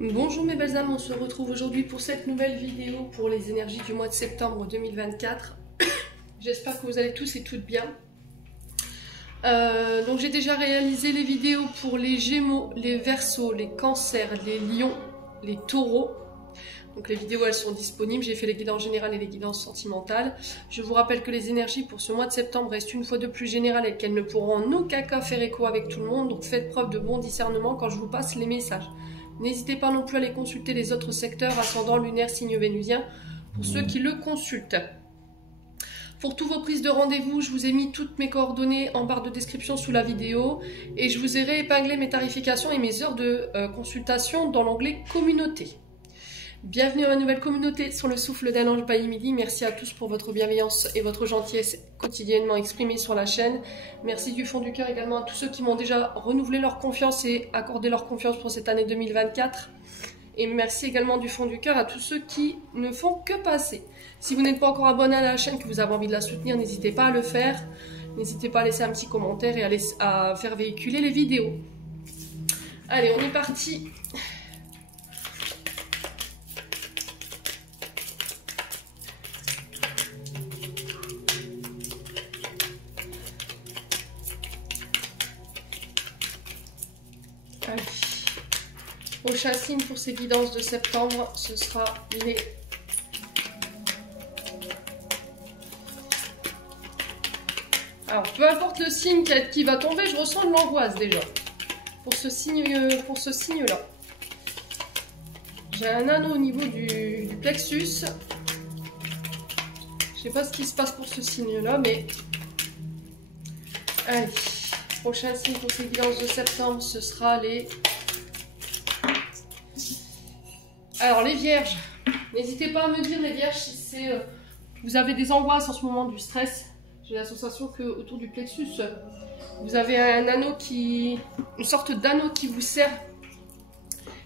Bonjour mes belles âmes, on se retrouve aujourd'hui pour cette nouvelle vidéo pour les énergies du mois de septembre 2024. J'espère que vous allez tous et toutes bien. Donc j'ai déjà réalisé les vidéos pour les Gémeaux, les Verseaux, les Cancers, les Lions, les Taureaux. Donc les vidéos elles sont disponibles, j'ai fait les guidances générales et les guidances sentimentales. Je vous rappelle que les énergies pour ce mois de septembre restent une fois de plus générales et qu'elles ne pourront en aucun cas faire écho avec tout le monde. Donc faites preuve de bon discernement quand je vous passe les messages. N'hésitez pas non plus à aller consulter les autres secteurs, ascendant, lunaire, signe vénusien, pour ceux qui le consultent. Pour tous vos prises de rendez-vous, je vous ai mis toutes mes coordonnées en barre de description sous la vidéo et je vous ai réépinglé mes tarifications et mes heures de consultation dans l'onglet communauté. Bienvenue à ma nouvelle communauté sur le souffle d'un ange by Midi. Merci à tous pour votre bienveillance et votre gentillesse quotidiennement exprimée sur la chaîne. Merci du fond du cœur également à tous ceux qui m'ont déjà renouvelé leur confiance et accordé leur confiance pour cette année 2024. Et merci également du fond du cœur à tous ceux qui ne font que passer. Si vous n'êtes pas encore abonné à la chaîne, que vous avez envie de la soutenir, n'hésitez pas à le faire. N'hésitez pas à laisser un petit commentaire et à faire véhiculer les vidéos. Allez, on est parti. Allez. Prochain signe pour ces guidances de septembre, ce sera les... Alors, peu importe le signe qui va tomber, je ressens de l'angoisse déjà. Pour ce signe-là. J'ai un anneau au niveau du plexus. Je sais pas ce qui se passe pour ce signe-là, mais... Allez. Prochain signe pour ces guidances de septembre, ce sera les... Alors, les vierges. N'hésitez pas à me dire, les vierges, si c'est... vous avez des angoisses en ce moment, du stress. J'ai la sensation qu'autour du plexus, vous avez un anneau qui... une sorte d'anneau qui vous serre.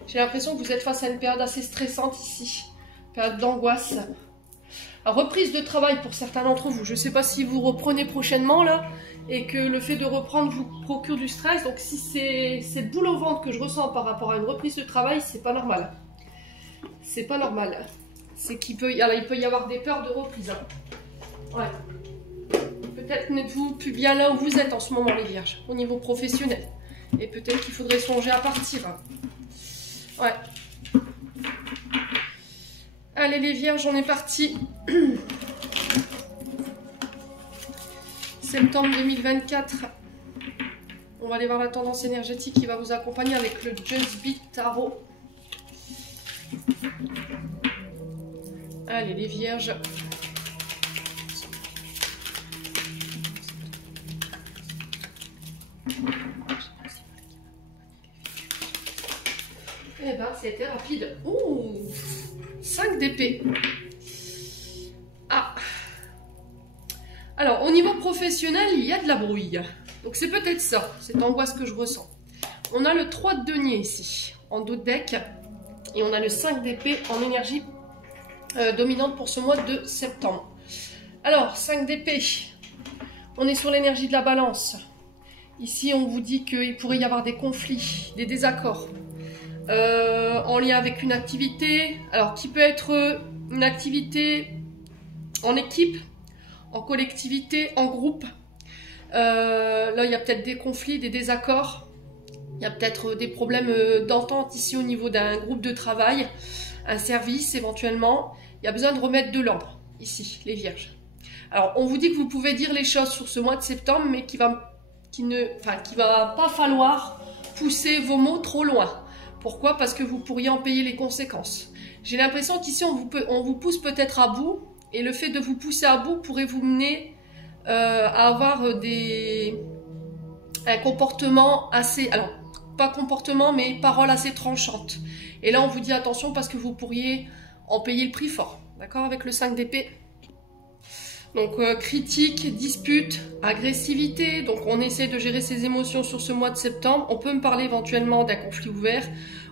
J'ai l'impression que vous êtes face à une période assez stressante ici. Période d'angoisse. Reprise de travail pour certains d'entre vous. Je ne sais pas si vous reprenez prochainement, là, et que le fait de reprendre vous procure du stress. Donc, si c'est cette boule au ventre que je ressens par rapport à une reprise de travail, c'est pas normal. C'est pas normal. C'est qu'il peut y avoir des peurs de reprise. Hein. Ouais. Peut-être n'êtes-vous plus bien là où vous êtes en ce moment, les vierges, au niveau professionnel. Et peut-être qu'il faudrait songer à partir. Ouais. Allez, les vierges, on est parti. Septembre 2024. On va aller voir la tendance énergétique qui va vous accompagner avec le Just Beat Tarot. Allez, les vierges. Eh ben, c'était rapide. Ouh, 5 d'épée. Ah. Alors, au niveau professionnel, il y a de la brouille. Donc, c'est peut-être ça, cette angoisse que je ressens. On a le 3 de denier ici, en dos de deck. Et on a le 5 d'épée en énergie dominante pour ce mois de septembre. Alors, 5 d'épée. On est sur l'énergie de la balance. Ici, on vous dit qu'il pourrait y avoir des conflits, des désaccords. En lien avec une activité, alors qui peut être une activité en équipe, en collectivité, en groupe. Là, il y a peut-être des conflits, des désaccords. Il y a peut-être des problèmes d'entente ici au niveau d'un groupe de travail, un service éventuellement. Il y a besoin de remettre de l'ordre ici, les vierges. Alors, on vous dit que vous pouvez dire les choses sur ce mois de septembre, mais qu'il va pas falloir pousser vos mots trop loin. Pourquoi? Parce que vous pourriez en payer les conséquences. J'ai l'impression qu'ici, on vous pousse peut-être à bout, et le fait de vous pousser à bout pourrait vous mener à avoir un comportement assez... Alors, pas comportement, mais paroles assez tranchantes. Et là, on vous dit attention parce que vous pourriez en payer le prix fort. D'accord? Avec le 5 d'épée. Donc, critique, dispute, agressivité. Donc, on essaie de gérer ses émotions sur ce mois de septembre. On peut me parler éventuellement d'un conflit ouvert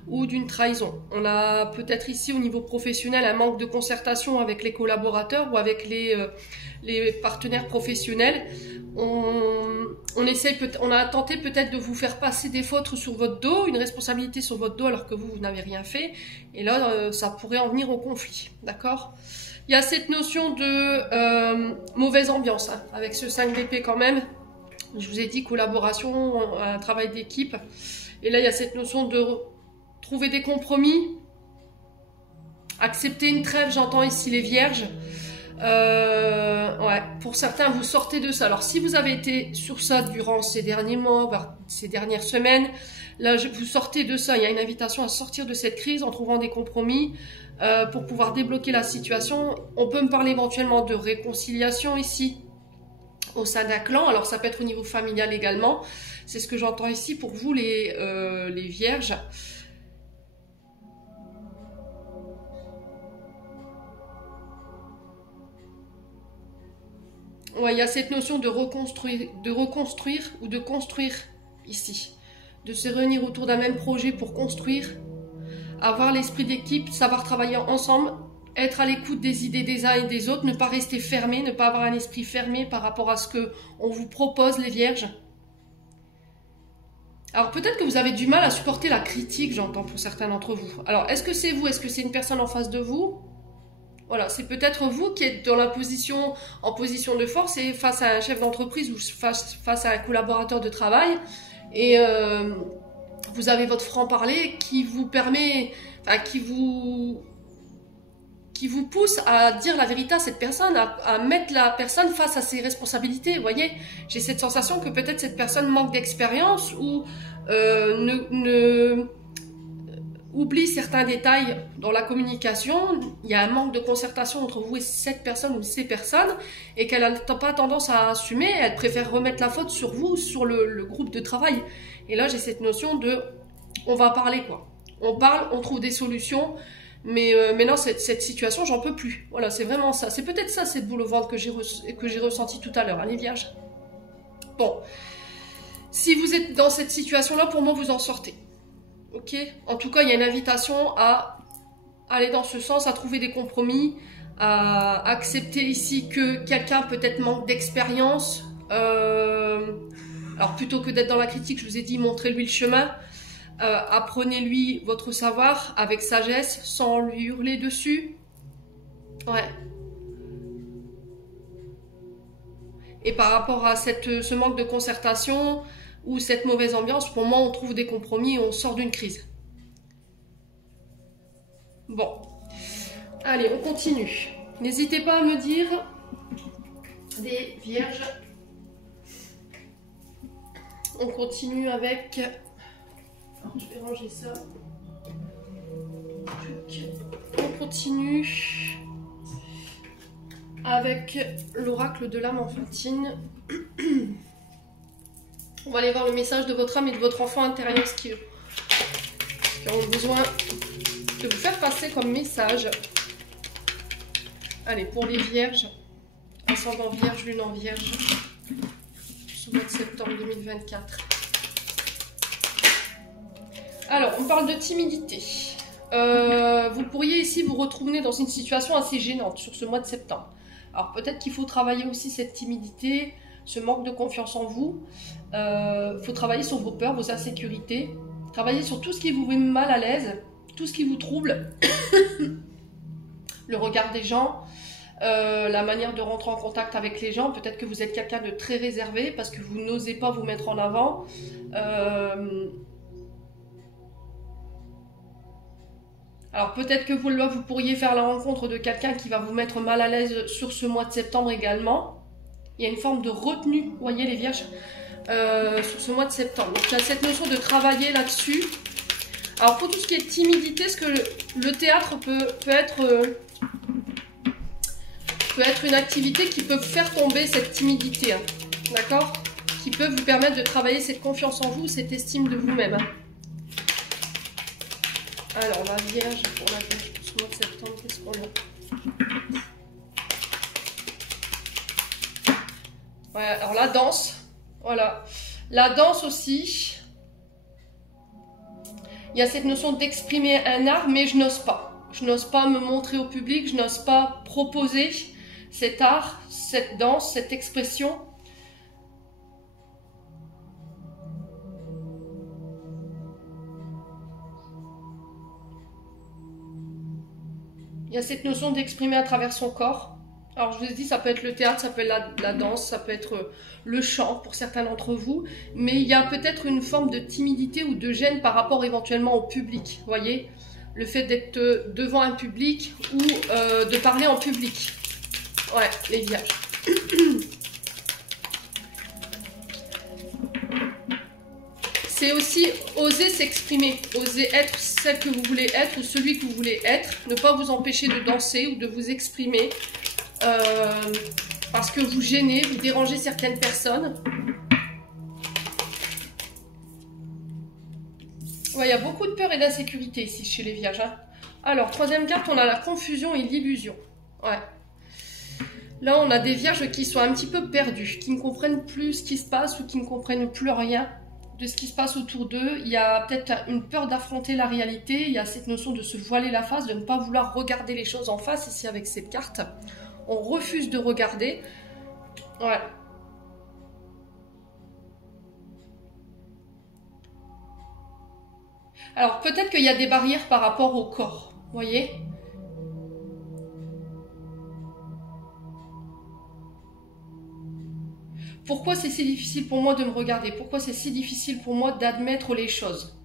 ou d'une trahison. On a peut-être ici au niveau professionnel un manque de concertation avec les collaborateurs ou avec les partenaires professionnels. On a tenté peut-être de vous faire passer des fautes sur votre dos, une responsabilité sur votre dos alors que vous n'avez rien fait. Et là, ça pourrait en venir au conflit, d'accord? Il y a cette notion de mauvaise ambiance, hein, avec ce 5 d'épée quand même. Je vous ai dit collaboration, un travail d'équipe. Et là, il y a cette notion de trouver des compromis, accepter une trêve, j'entends ici les vierges. Ouais, pour certains, vous sortez de ça. Alors, si vous avez été sur ça durant ces derniers mois, voire ces dernières semaines, là, vous sortez de ça. Il y a une invitation à sortir de cette crise en trouvant des compromis pour pouvoir débloquer la situation. On peut me parler éventuellement de réconciliation ici, au sein d'un clan. Alors, ça peut être au niveau familial également. C'est ce que j'entends ici pour vous, les vierges. Ouais, il y a cette notion de reconstruire ou de construire ici. De se réunir autour d'un même projet pour construire, avoir l'esprit d'équipe, savoir travailler ensemble, être à l'écoute des idées des uns et des autres, ne pas rester fermé, ne pas avoir un esprit fermé par rapport à ce qu'on vous propose, les vierges. Alors peut-être que vous avez du mal à supporter la critique, j'entends pour certains d'entre vous. Alors est-ce que c'est vous? Est-ce que c'est une personne en face de vous? Voilà, c'est peut-être vous qui êtes en position de force et face à un chef d'entreprise ou face à un collaborateur de travail. Et vous avez votre franc-parler qui vous permet, enfin, qui vous pousse à dire la vérité à cette personne, à mettre la personne face à ses responsabilités. Vous voyez, j'ai cette sensation que peut-être cette personne manque d'expérience ou oublie certains détails dans la communication. Il y a un manque de concertation entre vous et cette personne ou ces personnes et qu'elle n'a pas tendance à assumer. Elle préfère remettre la faute sur vous, sur le groupe de travail. Et là, j'ai cette notion de on va parler, quoi. On parle, on trouve des solutions. Mais maintenant, cette situation, j'en peux plus. Voilà, c'est vraiment ça. C'est peut-être ça, cette boule au ventre que j'ai ressenti tout à l'heure, hein, les vierges. Bon. Si vous êtes dans cette situation-là, pour moi, vous en sortez. Ok? En tout cas, il y a une invitation à aller dans ce sens, à trouver des compromis, à accepter ici que quelqu'un peut-être manque d'expérience. Alors, plutôt que d'être dans la critique, je vous ai dit, montrez-lui le chemin. Apprenez-lui votre savoir avec sagesse, sans lui hurler dessus. Ouais. Et par rapport à ce manque de concertation ou cette mauvaise ambiance, pour moi, on trouve des compromis et on sort d'une crise. Bon. Allez, on continue. N'hésitez pas à me dire des vierges. On continue avec... Alors, je vais ranger ça. On continue avec l'oracle de l'âme enfantine. On va aller voir le message de votre âme et de votre enfant intérieur, ce qu'ils ont besoin de vous faire passer comme message. Allez, pour les vierges, ascendant vierge, lune en vierge, ce mois de septembre 2024. Alors, on parle de timidité. Vous pourriez ici vous retrouver dans une situation assez gênante sur ce mois de septembre. Alors, peut-être qu'il faut travailler aussi cette timidité, ce manque de confiance en vous. Il faut travailler sur vos peurs, vos insécurités. Travailler sur tout ce qui vous met mal à l'aise, tout ce qui vous trouble. Le regard des gens, la manière de rentrer en contact avec les gens. Peut-être que vous êtes quelqu'un de très réservé parce que vous n'osez pas vous mettre en avant. Alors peut-être que vous pourriez faire la rencontre de quelqu'un qui va vous mettre mal à l'aise sur ce mois de septembre également. Il y a une forme de retenue, vous voyez les vierges, sur ce mois de septembre. Donc il y a cette notion de travailler là-dessus. Alors pour tout ce qui est timidité, ce que le théâtre peut être une activité qui peut faire tomber cette timidité, hein, d'accord? Qui peut vous permettre de travailler cette confiance en vous, cette estime de vous-même. Hein. Alors, la Vierge, pour la Vierge, pour ce mois de septembre, qu'est-ce qu'on a? Ouais, alors la danse, voilà. La danse aussi. Il y a cette notion d'exprimer un art, mais je n'ose pas. Je n'ose pas me montrer au public, je n'ose pas proposer cet art, cette danse, cette expression. Il y a cette notion d'exprimer à travers son corps. Alors je vous ai dit, ça peut être le théâtre, ça peut être la danse, ça peut être le chant pour certains d'entre vous, mais il y a peut-être une forme de timidité ou de gêne par rapport éventuellement au public, vous voyez, le fait d'être devant un public ou de parler en public. Ouais, les vierges. C'est aussi oser s'exprimer, oser être celle que vous voulez être ou celui que vous voulez être, ne pas vous empêcher de danser ou de vous exprimer parce que vous gênez, vous dérangez certaines personnes. Ouais, il y a beaucoup de peur et d'insécurité ici chez les vierges. Hein. Alors, troisième carte, on a la confusion et l'illusion. Ouais. Là, on a des vierges qui sont un petit peu perdues, qui ne comprennent plus ce qui se passe ou qui ne comprennent plus rien de ce qui se passe autour d'eux. Il y a peut-être une peur d'affronter la réalité, il y a cette notion de se voiler la face, de ne pas vouloir regarder les choses en face ici avec cette carte. On refuse de regarder. Ouais. Alors peut-être qu'il y a des barrières par rapport au corps, vous voyez ? Pourquoi c'est si difficile pour moi de me regarder? Pourquoi c'est si difficile pour moi d'admettre les choses?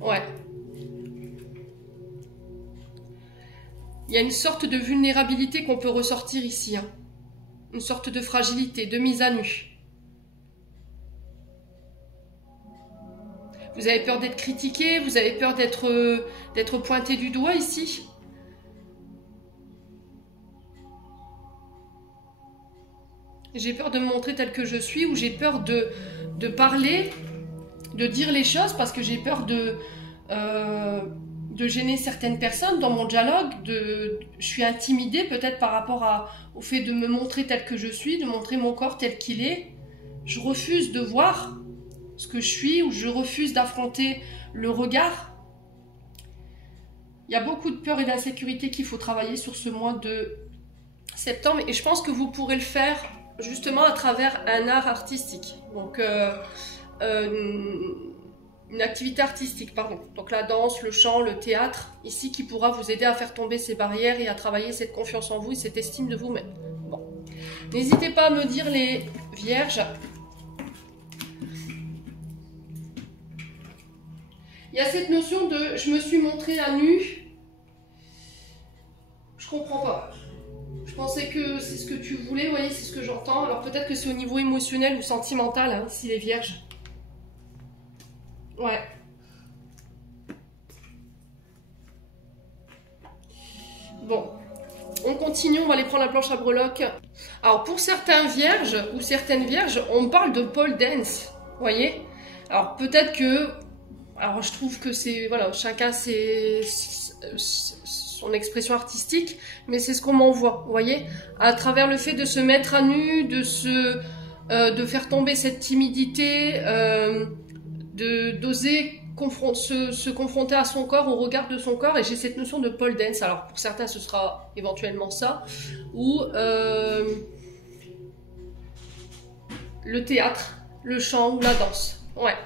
Ouais. Il y a une sorte de vulnérabilité qu'on peut ressortir ici. Hein. Une sorte de fragilité, de mise à nu. Vous avez peur d'être critiqué, vous avez peur d'être pointé du doigt ici. J'ai peur de me montrer tel que je suis ou j'ai peur de parler, de dire les choses parce que j'ai peur de gêner certaines personnes dans mon dialogue. Je suis intimidée peut-être par rapport au fait de me montrer tel que je suis, de montrer mon corps tel qu'il est. Je refuse de voir ce que je suis ou je refuse d'affronter le regard. Il y a beaucoup de peur et d'insécurité qu'il faut travailler sur ce mois de septembre et je pense que vous pourrez le faire justement à travers un art artistique, donc une activité artistique, pardon. Donc la danse, le chant, le théâtre, ici qui pourra vous aider à faire tomber ces barrières et à travailler cette confiance en vous et cette estime de vous-même. Bon. N'hésitez pas à me dire les vierges. Il y a cette notion de je me suis montrée à nu. Je comprends pas. Je pensais que c'est ce que tu voulais, vous voyez, c'est ce que j'entends. Alors peut-être que c'est au niveau émotionnel ou sentimental, hein, ici les vierges. Ouais. Bon, on continue, on va aller prendre la planche à breloques. Alors pour certains vierges ou certaines vierges, on parle de pole dance, vous voyez. Alors peut-être que, alors je trouve que c'est, voilà, chacun c'est son expression artistique, mais c'est ce qu'on m'envoie, vous voyez, à travers le fait de se mettre à nu, de faire tomber cette timidité, d'oser se confronter à son corps, au regard de son corps, et j'ai cette notion de pole dance. Alors pour certains ce sera éventuellement ça, ou le théâtre, le chant ou la danse. Ouais.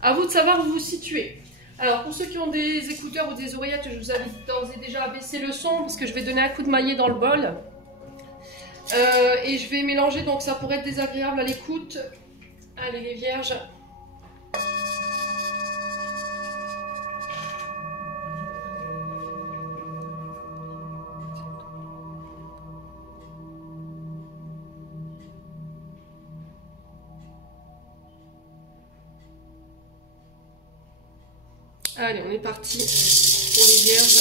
À vous de savoir où vous vous situez. Alors pour ceux qui ont des écouteurs ou des oreillettes, je vous invite d'ores et déjà à baisser le son parce que je vais donner un coup de maillet dans le bol. Et je vais mélanger, donc ça pourrait être désagréable à l'écoute. Allez les vierges. Allez, on est parti pour les vierges.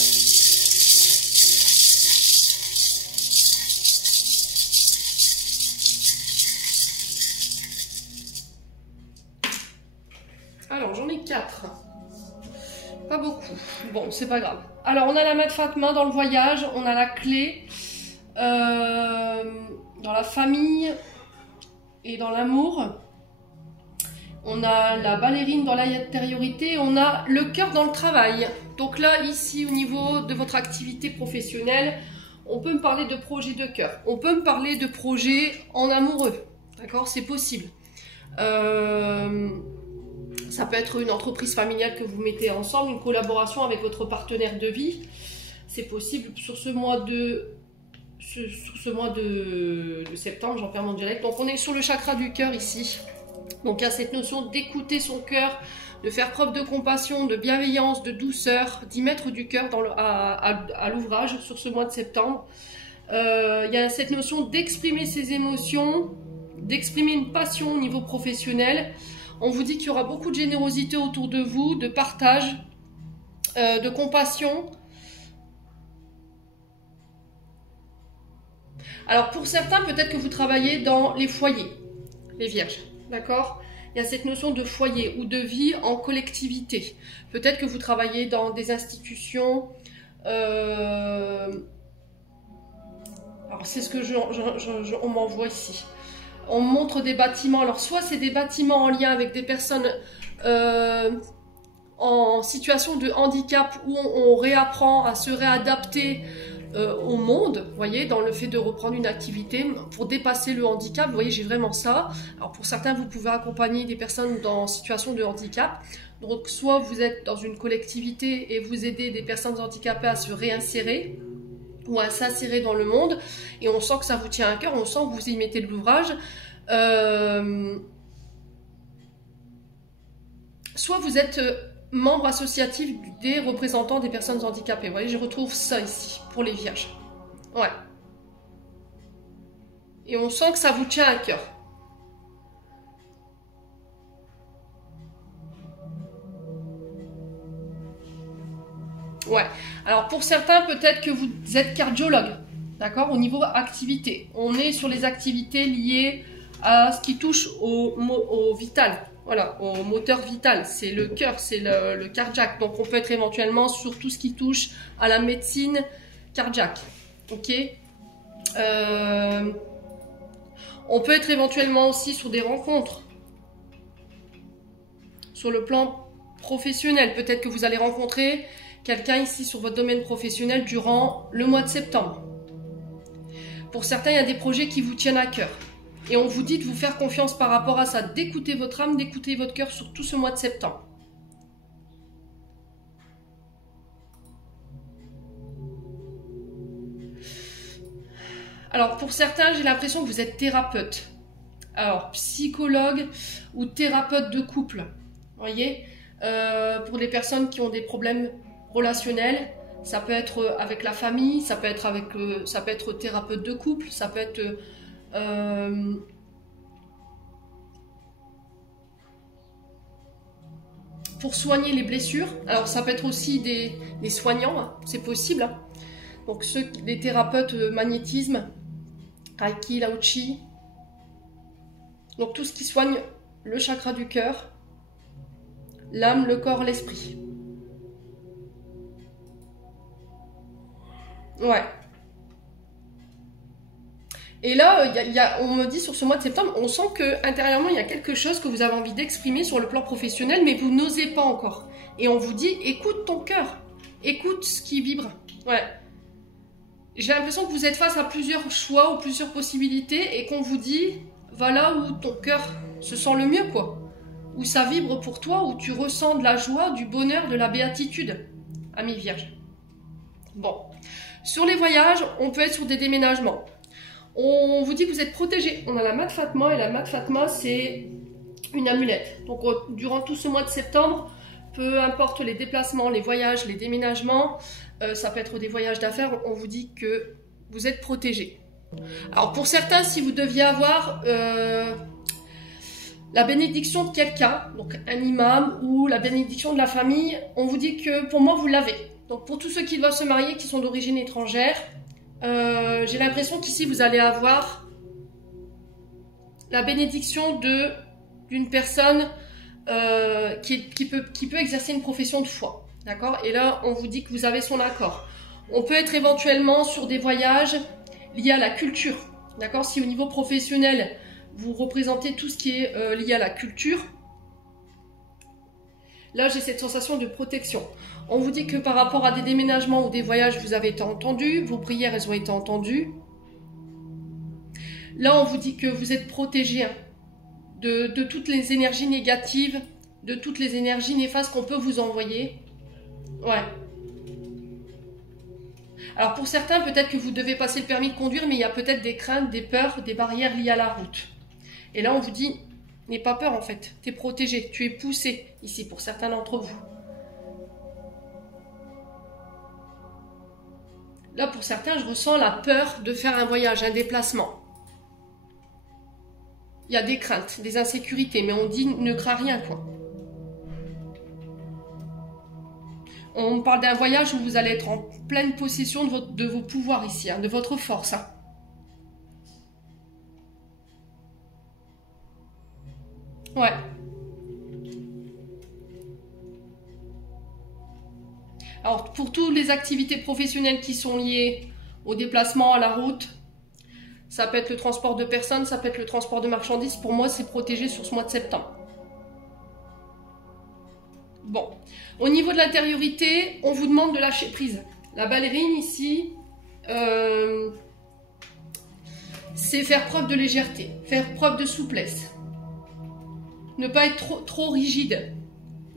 Alors, j'en ai 4. Pas beaucoup. Bon, c'est pas grave. Alors, on a la Madfat main dans le voyage, on a la clé dans la famille et dans l'amour. On a la ballerine dans l'intériorité, on a le cœur dans le travail. Donc là, ici, au niveau de votre activité professionnelle, on peut me parler de projet de cœur. On peut me parler de projet en amoureux. D'accord, c'est possible. Ça peut être une entreprise familiale que vous mettez ensemble, une collaboration avec votre partenaire de vie. C'est possible sur ce mois de septembre, j'en perds mon dialecte. Donc on est sur le chakra du cœur ici. Donc il y a cette notion d'écouter son cœur, de faire preuve de compassion, de bienveillance, de douceur, d'y mettre du cœur à l'ouvrage sur ce mois de septembre. Il y a cette notion d'exprimer ses émotions, d'exprimer une passion au niveau professionnel. On vous dit qu'il y aura beaucoup de générosité autour de vous, de partage, de compassion. Alors pour certains, peut-être que vous travaillez dans les foyers, les vierges, d'accord? Il y a cette notion de foyer ou de vie en collectivité. Peut-être que vous travaillez dans des institutions. Alors c'est ce que on m'envoie ici. On montre des bâtiments. Alors soit c'est des bâtiments en lien avec des personnes en situation de handicap où on réapprend à se réadapter au monde, vous voyez, dans le fait de reprendre une activité pour dépasser le handicap. Vous voyez, j'ai vraiment ça. Alors pour certains, vous pouvez accompagner des personnes en situation de handicap. Donc soit vous êtes dans une collectivité et vous aidez des personnes handicapées à se réinsérer ou à s'insérer dans le monde, et on sent que ça vous tient à cœur, on sent que vous y mettez de l'ouvrage. Soit vous êtes membre associatif des représentants des personnes handicapées. Vous voyez, je retrouve ça ici, pour les vierges. Ouais. Et on sent que ça vous tient à cœur. Ouais. Alors pour certains, peut-être que vous êtes cardiologue, d'accord, au niveau activité. On est sur les activités liées à ce qui touche au vital. Voilà, au moteur vital, c'est le cœur, c'est le cardiaque. Donc on peut être éventuellement sur tout ce qui touche à la médecine cardiaque. Ok. On peut être éventuellement aussi sur des rencontres. Sur le plan professionnel, peut-être que vous allez rencontrer quelqu'un ici sur votre domaine professionnel durant le mois de septembre. Pour certains, il y a des projets qui vous tiennent à cœur. Et on vous dit de vous faire confiance par rapport à ça, d'écouter votre âme, d'écouter votre cœur sur tout ce mois de septembre. Alors pour certains, j'ai l'impression que vous êtes thérapeute. Alors psychologue ou thérapeute de couple. Vous voyez, pour les personnes qui ont des problèmes relationnels, ça peut être avec la famille, ça peut être thérapeute de couple, ça peut être pour soigner les blessures. Alors ça peut être aussi des soignants, hein, c'est possible. Hein. Donc les thérapeutes magnétisme, Reiki, Lao Chi. Donc tout ce qui soigne le chakra du cœur, l'âme, le corps, l'esprit. Ouais. Et là, on me dit sur ce mois de septembre, on sent que intérieurement, il y a quelque chose que vous avez envie d'exprimer sur le plan professionnel, mais vous n'osez pas encore. Et on vous dit, écoute ton cœur, écoute ce qui vibre. Ouais. J'ai l'impression que vous êtes face à plusieurs choix ou plusieurs possibilités et qu'on vous dit, va là où ton cœur se sent le mieux, quoi. Où ça vibre pour toi, où tu ressens de la joie, du bonheur, de la béatitude, ami vierge. Bon. Sur les voyages, on peut être sur des déménagements. On vous dit que vous êtes protégé. On a la Mat Fatma et la Mat Fatma, c'est une amulette. Donc durant tout ce mois de septembre, peu importe les déplacements, les voyages, les déménagements, ça peut être des voyages d'affaires, on vous dit que vous êtes protégé. Alors pour certains, si vous deviez avoir la bénédiction de quelqu'un, donc un imam ou la bénédiction de la famille, on vous dit que pour moi vous l'avez. Donc pour tous ceux qui doivent se marier, qui sont d'origine étrangère, j'ai l'impression qu'ici vous allez avoir la bénédiction d'une personne qui peut exercer une profession de foi. D'accord? Et là, on vous dit que vous avez son accord. On peut être éventuellement sur des voyages liés à la culture. D'accord? Si au niveau professionnel, vous représentez tout ce qui est lié à la culture, Là, j'ai cette sensation de protection. On vous dit que par rapport à des déménagements ou des voyages, vous avez été entendu, vos prières, elles ont été entendues. Là, on vous dit que vous êtes protégé hein, de toutes les énergies négatives, de toutes les énergies néfastes qu'on peut vous envoyer. Ouais. Alors pour certains, peut-être que vous devez passer le permis de conduire, mais il y a peut-être des craintes, des peurs, des barrières liées à la route. Et là, on vous dit, n'aie pas peur en fait, tu es protégé, tu es poussé ici pour certains d'entre vous. Là, pour certains, je ressens la peur de faire un voyage, un déplacement. Il y a des craintes, des insécurités, mais on dit ne crains rien, quoi. On parle d'un voyage où vous allez être en pleine possession de vos pouvoirs ici, hein, de votre force. Hein. Ouais. Alors, pour toutes les activités professionnelles qui sont liées au déplacement, à la route, ça peut être le transport de personnes, ça peut être le transport de marchandises. Pour moi, c'est protégé sur ce mois de septembre. Bon. Au niveau de l'intériorité, on vous demande de lâcher prise. La ballerine ici, c'est faire preuve de légèreté, faire preuve de souplesse. Ne pas être trop rigide.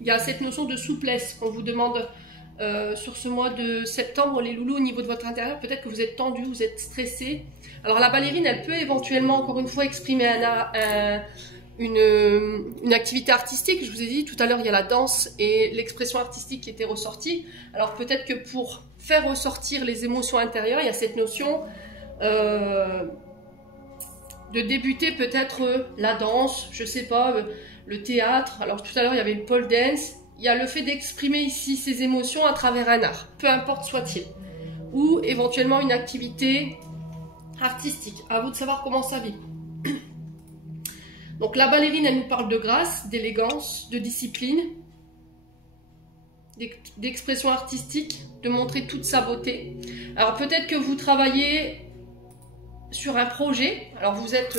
Il y a cette notion de souplesse qu'on vous demande sur ce mois de septembre, les loulous, au niveau de votre intérieur. Peut-être que vous êtes tendu, vous êtes stressé. Alors la ballerine, elle peut éventuellement, encore une fois, exprimer une activité artistique. Je vous ai dit tout à l'heure, il y a la danse et l'expression artistique qui était ressortie. Alors peut-être que pour faire ressortir les émotions intérieures, il y a cette notion de débuter peut-être la danse, je sais pas, le théâtre. Alors tout à l'heure, il y avait le pole dance. Il y a le fait d'exprimer ici ses émotions à travers un art, peu importe soit-il. Ou éventuellement une activité artistique. À vous de savoir comment ça vit. Donc la ballerine, elle nous parle de grâce, d'élégance, de discipline, d'expression artistique, de montrer toute sa beauté. Alors peut-être que vous travaillez sur un projet, alors vous êtes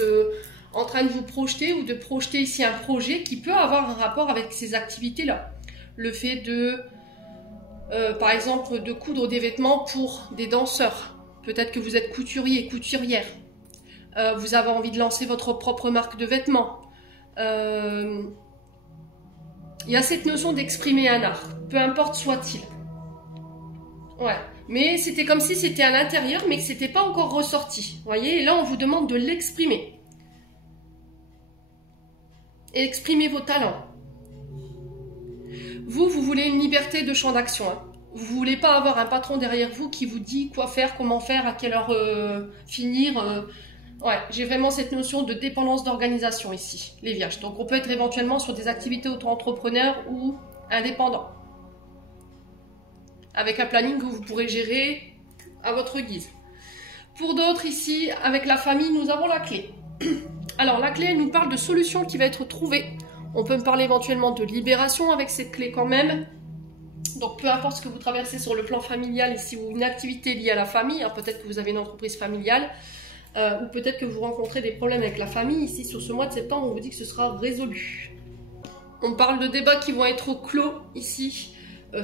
en train de vous projeter ou de projeter ici un projet qui peut avoir un rapport avec ces activités-là. Le fait de, par exemple, de coudre des vêtements pour des danseurs. Peut-être que vous êtes couturier, couturière. Vous avez envie de lancer votre propre marque de vêtements. Il y a cette notion d'exprimer un art, peu importe soit-il. Ouais, mais c'était comme si c'était à l'intérieur, mais que c'était pas encore ressorti. Vous voyez, et là on vous demande de l'exprimer. Et exprimer vos talents. Vous voulez une liberté de champ d'action. Hein. Vous ne voulez pas avoir un patron derrière vous qui vous dit quoi faire, comment faire, à quelle heure finir. Ouais, j'ai vraiment cette notion de dépendance d'organisation ici, les vierges. Donc on peut être éventuellement sur des activités auto-entrepreneurs ou indépendants. Avec un planning que vous pourrez gérer à votre guise. Pour d'autres ici, avec la famille, nous avons la clé. Alors la clé, elle nous parle de solutions qui va être trouvée. On peut me parler éventuellement de libération avec cette clé quand même. Donc peu importe ce que vous traversez sur le plan familial ici ou une activité liée à la famille, hein, peut-être que vous avez une entreprise familiale ou peut-être que vous rencontrez des problèmes avec la famille. Ici sur ce mois de septembre, on vous dit que ce sera résolu. On parle de débats qui vont être clos ici.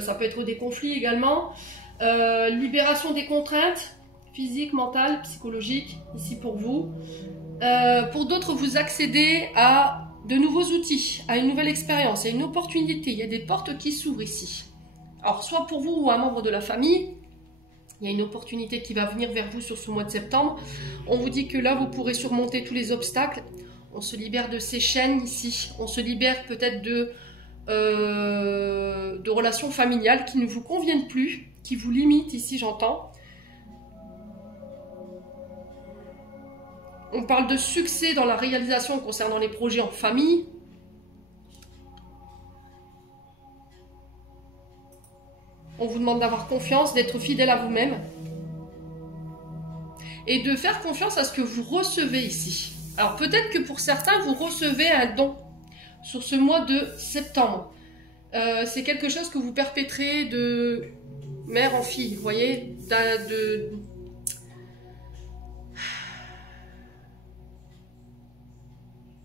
Ça peut être des conflits également. Libération des contraintes physiques, mentales, psychologiques ici pour vous. Pour d'autres, vous accédez à de nouveaux outils, à une nouvelle expérience, à une opportunité. Il y a des portes qui s'ouvrent ici. Alors, soit pour vous ou un membre de la famille, il y a une opportunité qui va venir vers vous sur ce mois de septembre. On vous dit que là, vous pourrez surmonter tous les obstacles. On se libère de ces chaînes ici. On se libère peut-être de relations familiales qui ne vous conviennent plus, qui vous limitent ici, j'entends. On parle de succès dans la réalisation concernant les projets en famille. On vous demande d'avoir confiance, d'être fidèle à vous-même. Et de faire confiance à ce que vous recevez ici. Alors peut-être que pour certains, vous recevez un don sur ce mois de septembre. C'est quelque chose que vous perpétrez de mère en fille, vous voyez,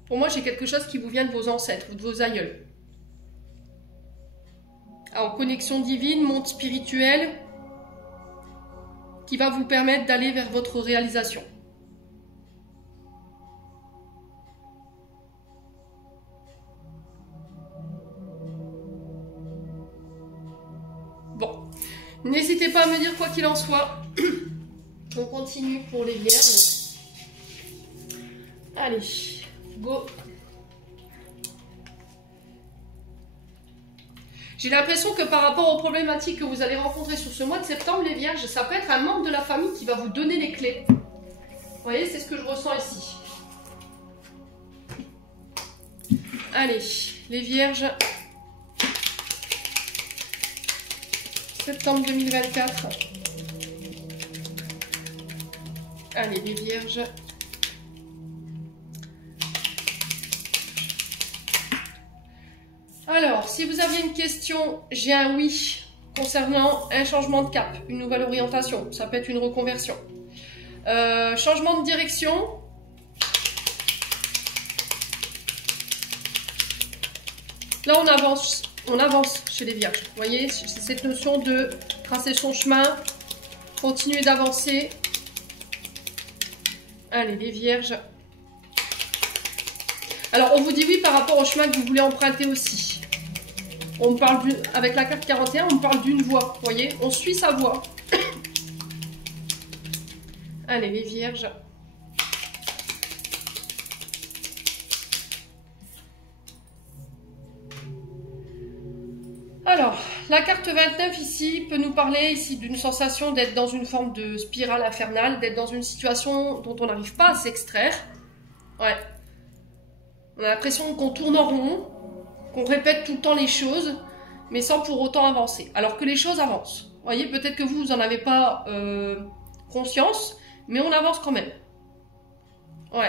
Pour moi, j'ai quelque chose qui vous vient de vos ancêtres ou de vos aïeuls. Alors, connexion divine, monde spirituel, qui va vous permettre d'aller vers votre réalisation. Bon, n'hésitez pas à me dire quoi qu'il en soit. On continue pour les vierges. Allez, go. J'ai l'impression que par rapport aux problématiques que vous allez rencontrer sur ce mois de septembre, les vierges, ça peut être un membre de la famille qui va vous donner les clés. Vous voyez, c'est ce que je ressens ici. Allez, les vierges. Septembre 2024. Allez, les vierges. Alors, si vous aviez une question, j'ai un oui concernant un changement de cap, une nouvelle orientation. Ça peut être une reconversion. Changement de direction. Là, on avance chez les vierges. Vous voyez, c'est cette notion de tracer son chemin, continuer d'avancer. Allez, les vierges. Alors, on vous dit oui par rapport au chemin que vous voulez emprunter aussi. On parle avec la carte 41, on parle d'une voie. Vous voyez, on suit sa voie. Allez, les vierges. Alors, la carte 29 ici peut nous parler ici d'une sensation d'être dans une forme de spirale infernale, d'être dans une situation dont on n'arrive pas à s'extraire. Ouais. On a l'impression qu'on tourne en rond, qu'on répète tout le temps les choses, mais sans pour autant avancer. Alors que les choses avancent. Vous voyez, peut-être que vous n'en avez pas conscience, mais on avance quand même. Ouais.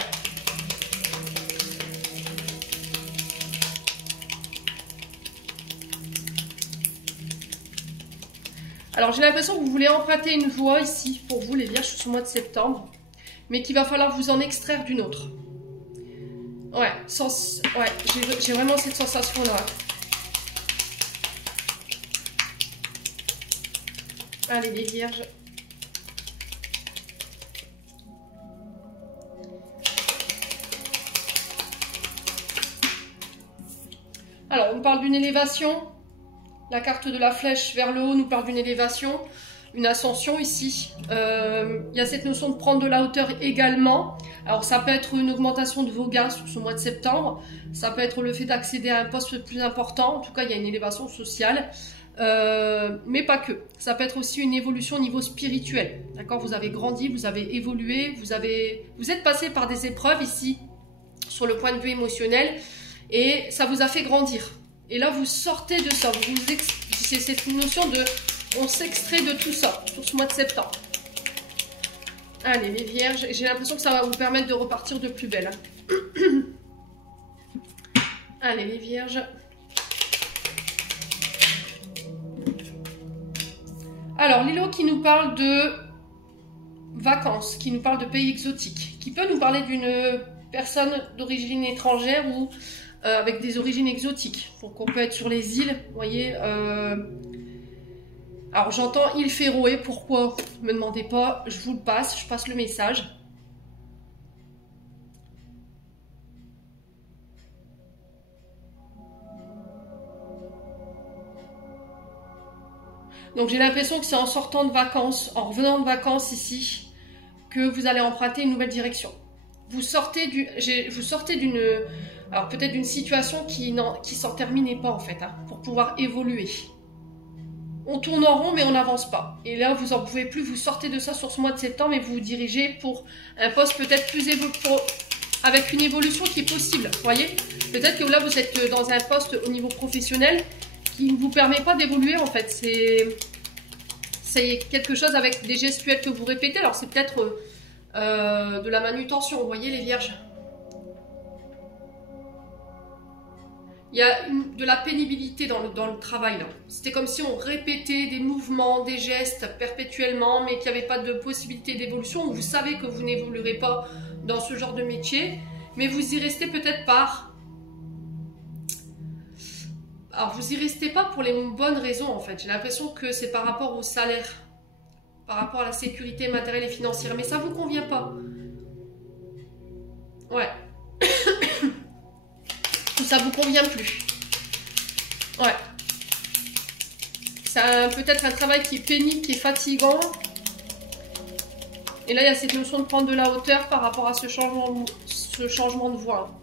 Alors j'ai l'impression que vous voulez emprunter une voie ici, pour vous les vierges, sur ce mois de septembre, mais qu'il va falloir vous en extraire d'une autre. Ouais, j'ai vraiment cette sensation-là. Allez, les vierges. Alors, on parle d'une élévation. La carte de la flèche vers le haut nous parle d'une élévation, une ascension ici. Il y a cette notion de prendre de la hauteur également. Alors ça peut être une augmentation de vos gains sur ce mois de septembre. Ça peut être le fait d'accéder à un poste plus important. En tout cas, il y a une élévation sociale. Mais pas que. Ça peut être aussi une évolution au niveau spirituel. D'accord ? Vous avez grandi, vous avez évolué, vous êtes passé par des épreuves ici, sur le point de vue émotionnel. Et ça vous a fait grandir. Et là, vous sortez de ça. C'est cette notion de... On s'extrait de tout ça sur ce mois de septembre. Allez, les vierges. J'ai l'impression que ça va vous permettre de repartir de plus belle. Allez, les vierges. Alors, Lilo qui nous parle de vacances, qui nous parle de pays exotiques, qui peut nous parler d'une personne d'origine étrangère ou... avec des origines exotiques. Donc on peut être sur les îles, vous voyez. Alors j'entends île Féroé, pourquoi? Ne me demandez pas, je vous le passe, je passe le message. Donc j'ai l'impression que c'est en sortant de vacances, en revenant de vacances ici, que vous allez emprunter une nouvelle direction. Vous sortez d'une... Alors peut-être d'une situation qui s'en terminait pas en fait, hein, pour pouvoir évoluer. On tourne en rond mais on n'avance pas. Et là vous n'en pouvez plus, vous sortez de ça sur ce mois de septembre et vous vous dirigez pour un poste peut-être plus avec une évolution qui est possible. Vous voyez, peut-être que là vous êtes dans un poste au niveau professionnel qui ne vous permet pas d'évoluer en fait. C'est quelque chose avec des gestuels que vous répétez. Alors c'est peut-être de la manutention, vous voyez les vierges. Il y a de la pénibilité dans le travail là. C'était comme si on répétait des mouvements, des gestes perpétuellement, mais qu'il n'y avait pas de possibilité d'évolution. Vous savez que vous n'évoluerez pas dans ce genre de métier, mais vous y restez peut-être par Alors, vous y restez pas pour les bonnes raisons, en fait. J'ai l'impression que c'est par rapport au salaire, par rapport à la sécurité matérielle et financière. Mais ça vous convient pas. Ouais. Ou ça vous convient plus. Ouais. C'est peut-être un travail qui est pénible, qui est fatigant. Et là, il y a cette notion de prendre de la hauteur par rapport à ce changement de voie.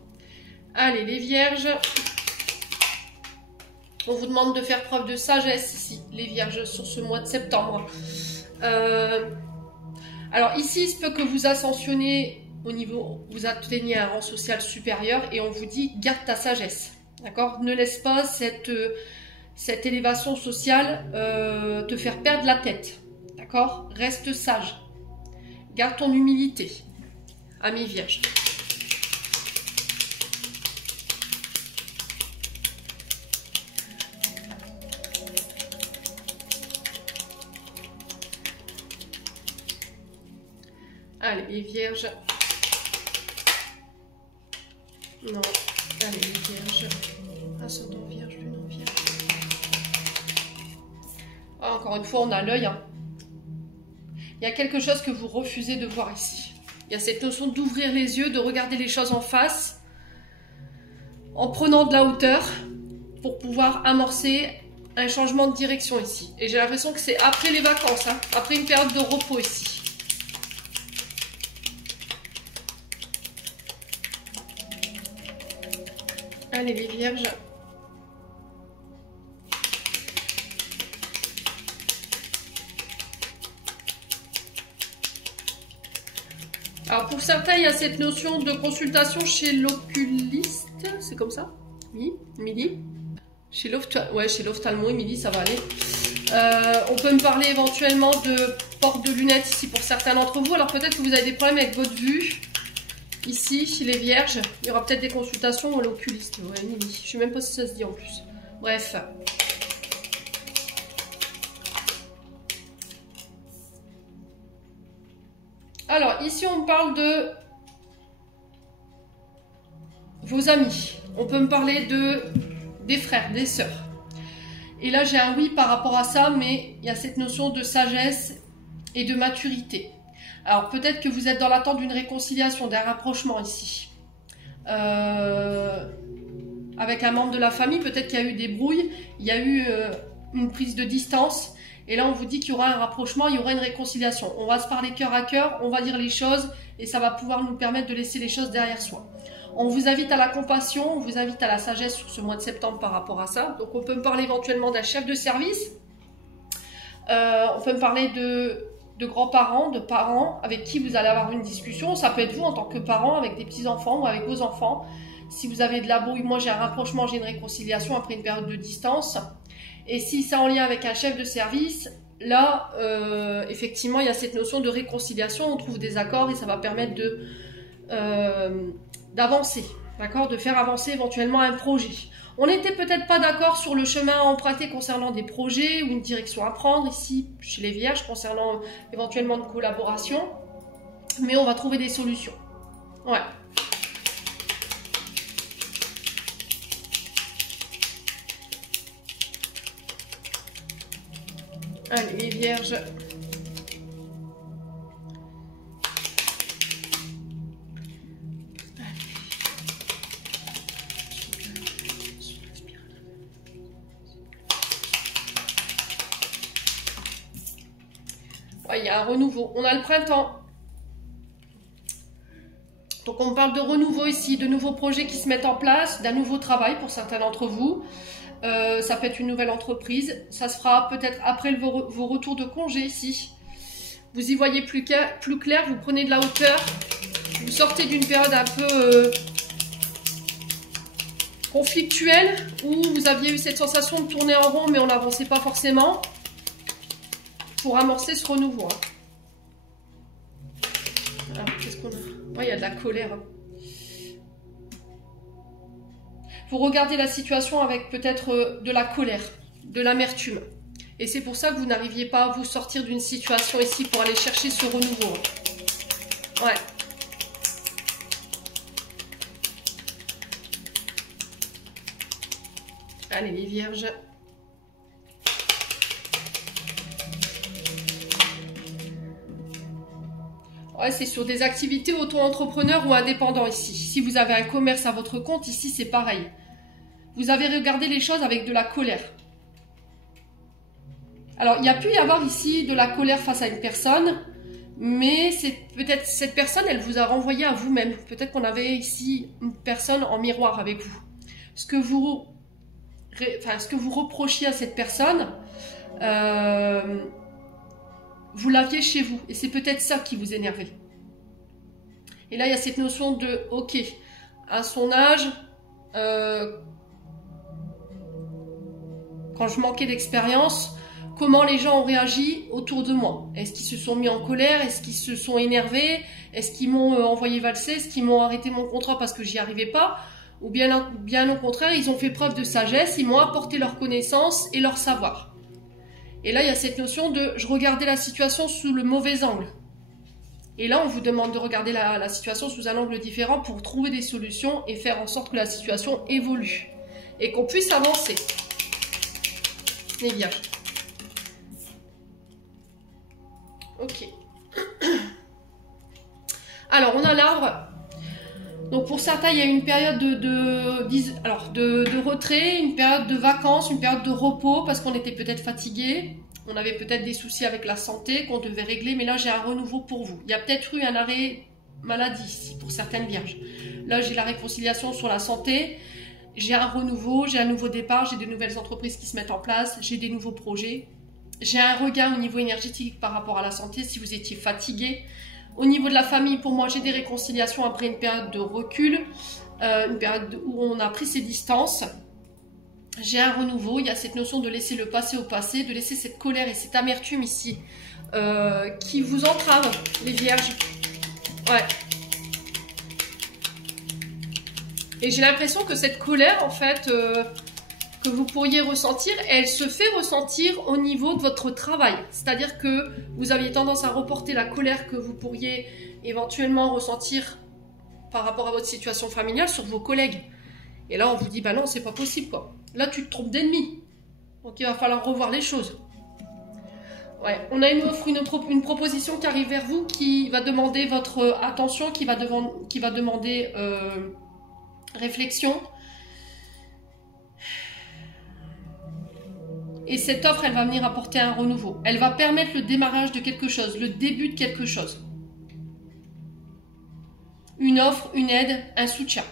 Allez, les vierges. On vous demande de faire preuve de sagesse ici, les vierges, sur ce mois de septembre. Alors ici, il se peut que vous ascensionnez au niveau, vous atteignez un rang social supérieur et on vous dit, garde ta sagesse. D'accord? Ne laisse pas cette élévation sociale te faire perdre la tête. D'accord? Reste sage. Garde ton humilité, amis vierges. Allez, les vierges. Non. Allez, les vierges. Ascendant vierge, lune en vierge. Ah, encore une fois, on a l'œil. Hein. Il y a quelque chose que vous refusez de voir ici. Il y a cette notion d'ouvrir les yeux, de regarder les choses en face, en prenant de la hauteur, pour pouvoir amorcer un changement de direction ici. Et j'ai l'impression que c'est après les vacances, hein, après une période de repos ici. Allez, les vierges. Alors pour certains, il y a cette notion de consultation chez l'oculiste, c'est comme ça? Oui, Émilie. Chez l'ophtalmo, Émilie, ça va aller. On peut me parler éventuellement de porte de lunettes ici pour certains d'entre vous. Alors peut-être que vous avez des problèmes avec votre vue. Ici, chez les vierges, il y aura peut-être des consultations à l'oculiste. Ouais, Émilie. Je ne sais même pas si ça se dit en plus. Bref. Alors, ici, on me parle de vos amis. On peut me parler des frères, des sœurs. Et là, j'ai un oui par rapport à ça, mais il y a cette notion de sagesse et de maturité. Alors, peut-être que vous êtes dans l'attente d'une réconciliation, d'un rapprochement ici. Avec un membre de la famille, peut-être qu'il y a eu des brouilles, il y a eu une prise de distance. Et là, on vous dit qu'il y aura un rapprochement, il y aura une réconciliation. On va se parler cœur à cœur, on va dire les choses et ça va pouvoir nous permettre de laisser les choses derrière soi. On vous invite à la compassion, on vous invite à la sagesse sur ce mois de septembre par rapport à ça. Donc, on peut me parler éventuellement d'un chef de service. On peut me parler de grands-parents, de parents avec qui vous allez avoir une discussion. Ça peut être vous en tant que parent avec des petits-enfants ou avec vos enfants. Si vous avez de la brouille, moi j'ai un rapprochement, j'ai une réconciliation après une période de distance. Et si c'est en lien avec un chef de service, là, effectivement, il y a cette notion de réconciliation, on trouve des accords et ça va permettre d'avancer, d'accord, de faire avancer éventuellement un projet. On n'était peut-être pas d'accord sur le chemin à emprunter concernant des projets ou une direction à prendre ici, chez les vierges, concernant éventuellement une collaboration, mais on va trouver des solutions. Ouais. Allez, les vierges. Ouais, il y a un renouveau. On a le printemps. Donc on parle de renouveau ici, de nouveaux projets qui se mettent en place, d'un nouveau travail pour certains d'entre vous. Ça peut être une nouvelle entreprise. Ça se fera peut-être après vos retours de congé ici. Vous y voyez plus clair, vous prenez de la hauteur. Vous sortez d'une période un peu conflictuelle où vous aviez eu cette sensation de tourner en rond mais on n'avançait pas forcément pour amorcer ce renouveau. Alors, qu'est-ce qu'on a? Ouais, il y a de la colère. Vous regardez la situation avec peut-être de la colère, de l'amertume. Et c'est pour ça que vous n'arriviez pas à vous sortir d'une situation ici pour aller chercher ce renouveau. Ouais. Allez, les vierges. Ouais, c'est sur des activités auto-entrepreneurs ou indépendants ici. Si vous avez un commerce à votre compte, ici, c'est pareil. Vous avez regardé les choses avec de la colère. Alors, il y a pu y avoir ici de la colère face à une personne, mais c'est peut-être cette personne, elle vous a renvoyé à vous-même. Peut-être qu'on avait ici une personne en miroir avec vous. Ce que vous reprochiez à cette personne, vous l'aviez chez vous. Et c'est peut-être ça qui vous énervait. Et là, il y a cette notion de, ok, à son âge, quand je manquais d'expérience, comment les gens ont réagi autour de moi? Est-ce qu'ils se sont mis en colère? Est-ce qu'ils se sont énervés? Est-ce qu'ils m'ont envoyé valser? Est-ce qu'ils m'ont arrêté mon contrat parce que j'y arrivais pas? Ou bien au contraire, ils ont fait preuve de sagesse, ils m'ont apporté leur connaissance et leur savoir. Et là, il y a cette notion de je regardais la situation sous le mauvais angle. Et là, on vous demande de regarder la situation sous un angle différent pour trouver des solutions et faire en sorte que la situation évolue. Et qu'on puisse avancer. Les vierges. Ok. Alors, on a l'arbre. Donc, pour certains, il y a une période de retrait, une période de vacances, une période de repos, parce qu'on était peut-être fatigué. On avait peut-être des soucis avec la santé qu'on devait régler, mais là, j'ai un renouveau pour vous. Il y a peut-être eu un arrêt maladie ici, pour certaines vierges. Là, j'ai la réconciliation sur la santé. J'ai un renouveau, j'ai un nouveau départ, j'ai de nouvelles entreprises qui se mettent en place, j'ai des nouveaux projets. J'ai un regain au niveau énergétique par rapport à la santé, si vous étiez fatigué. Au niveau de la famille, pour moi, j'ai des réconciliations après une période de recul, une période où on a pris ses distances. J'ai un renouveau, il y a cette notion de laisser le passé au passé, de laisser cette colère et cette amertume ici qui vous entrave, les vierges. Ouais. Et j'ai l'impression que cette colère, en fait, que vous pourriez ressentir, elle se fait ressentir au niveau de votre travail. C'est-à-dire que vous aviez tendance à reporter la colère que vous pourriez éventuellement ressentir par rapport à votre situation familiale sur vos collègues. Et là, on vous dit, bah non, c'est pas possible, quoi. Là, tu te trompes d'ennemi. Donc, il va falloir revoir les choses. Ouais, on a une offre, une proposition qui arrive vers vous, qui va demander votre attention, qui va demander réflexion. Et cette offre, elle va venir apporter un renouveau. Elle va permettre le démarrage de quelque chose, le début de quelque chose. Une offre, une aide, un soutien.